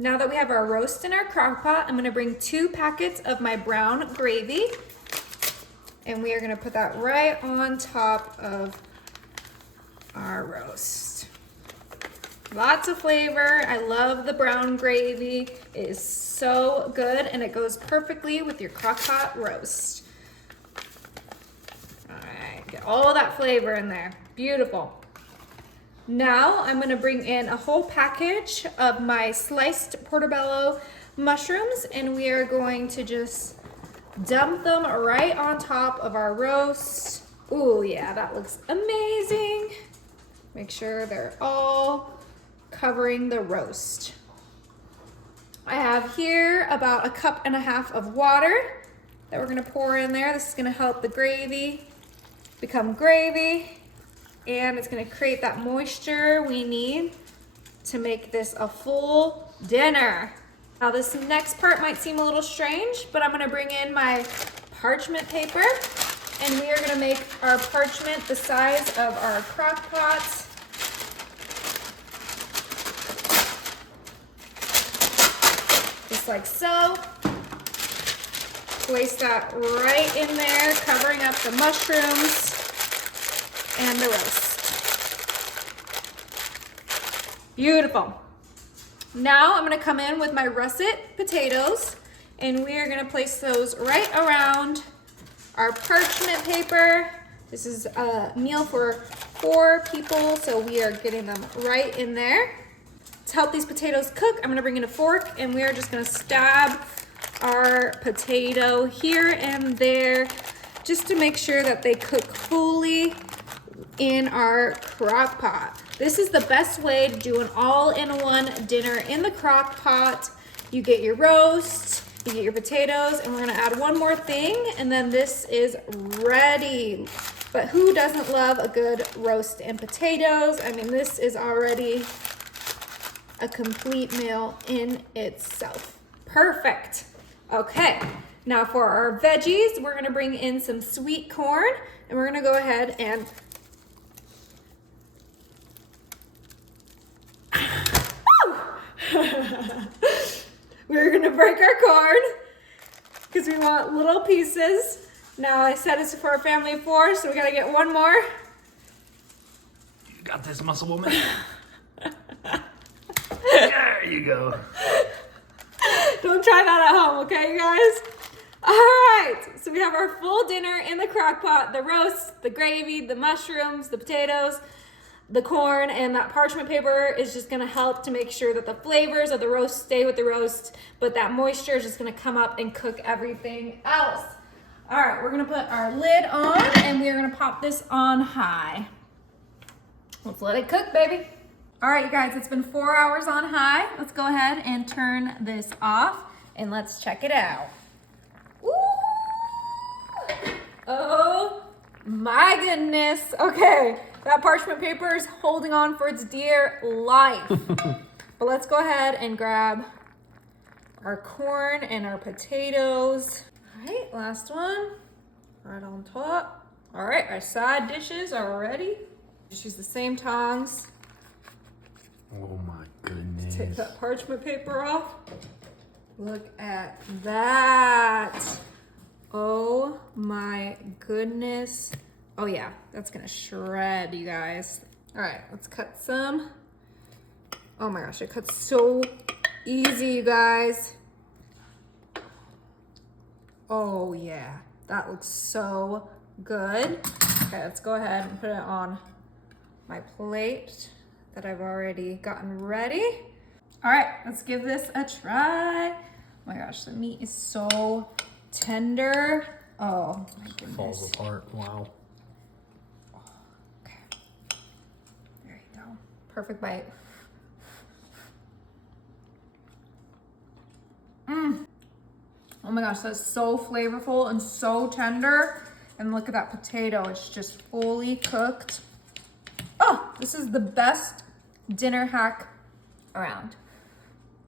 Now that we have our roast in our crock pot, I'm gonna bring 2 packets of my brown gravy, and we are gonna put that right on top of our roast. Lots of flavor. I love the brown gravy. It is so good, and it goes perfectly with your crock pot roast. All right, get all that flavor in there. Beautiful. Now I'm gonna bring in a whole package of my sliced portobello mushrooms, and we are going to just dump them right on top of our roast. Ooh, yeah, that looks amazing. Make sure they're all covering the roast. I have here about 1.5 cups of water that we're gonna pour in there. This is gonna help the gravy become gravy, and it's gonna create that moisture we need to make this a full dinner. Now this next part might seem a little strange, but I'm gonna bring in my parchment paper, and we are gonna make our parchment the size of our crock pot. Just like so. Place that right in there, covering up the mushrooms and the roast. Beautiful. Now I'm gonna come in with my russet potatoes, and we are gonna place those right around our parchment paper. This is a meal for 4 people, so we are getting them right in there. To help these potatoes cook, I'm gonna bring in a fork, and we are just gonna stab our potato here and there just to make sure that they cook fully in our crock pot. This is the best way to do an all-in-one dinner in the crock pot. You get your roast, you get your potatoes, and we're gonna add one more thing, and then this is ready. But who doesn't love a good roast and potatoes? I mean, this is already a complete meal in itself. Perfect. Okay, now for our veggies, we're gonna bring in some sweet corn, and we're gonna go ahead and we're gonna break our corn because we want little pieces. Now I said it's for a family of 4, so we gotta get one more. You got this, muscle woman. There you go. Don't try that at home, okay, you guys? All right, so we have our full dinner in the crock pot: the roast, the gravy, the mushrooms, the potatoes, the corn, and that parchment paper is just gonna help to make sure that the flavors of the roast stay with the roast, but that moisture is just gonna come up and cook everything else. All right, we're gonna put our lid on, and we're gonna pop this on high. Let's let it cook, baby. All right, you guys, it's been 4 hours on high. Let's go ahead and turn this off, and let's check it out. Ooh! Oh my goodness. Okay, that parchment paper is holding on for its dear life. But let's go ahead and grab our corn and our potatoes. All right, last one, right on top. All right, our side dishes are ready. Just use the same tongs. Oh my goodness. Take that parchment paper off. Look at that. Oh my goodness. Oh yeah, that's gonna shred, you guys. All right, let's cut some. Oh my gosh, it cuts so easy, you guys. Oh yeah, that looks so good. Okay, let's go ahead and put it on my plate that I've already gotten ready. All right, let's give this a try. Oh my gosh, the meat is so tender. Oh my goodness. Falls apart, wow. Okay, there you go. Perfect bite. Oh my gosh, that's so flavorful and so tender. And look at that potato, it's just fully cooked. Oh, this is the best dinner hack around.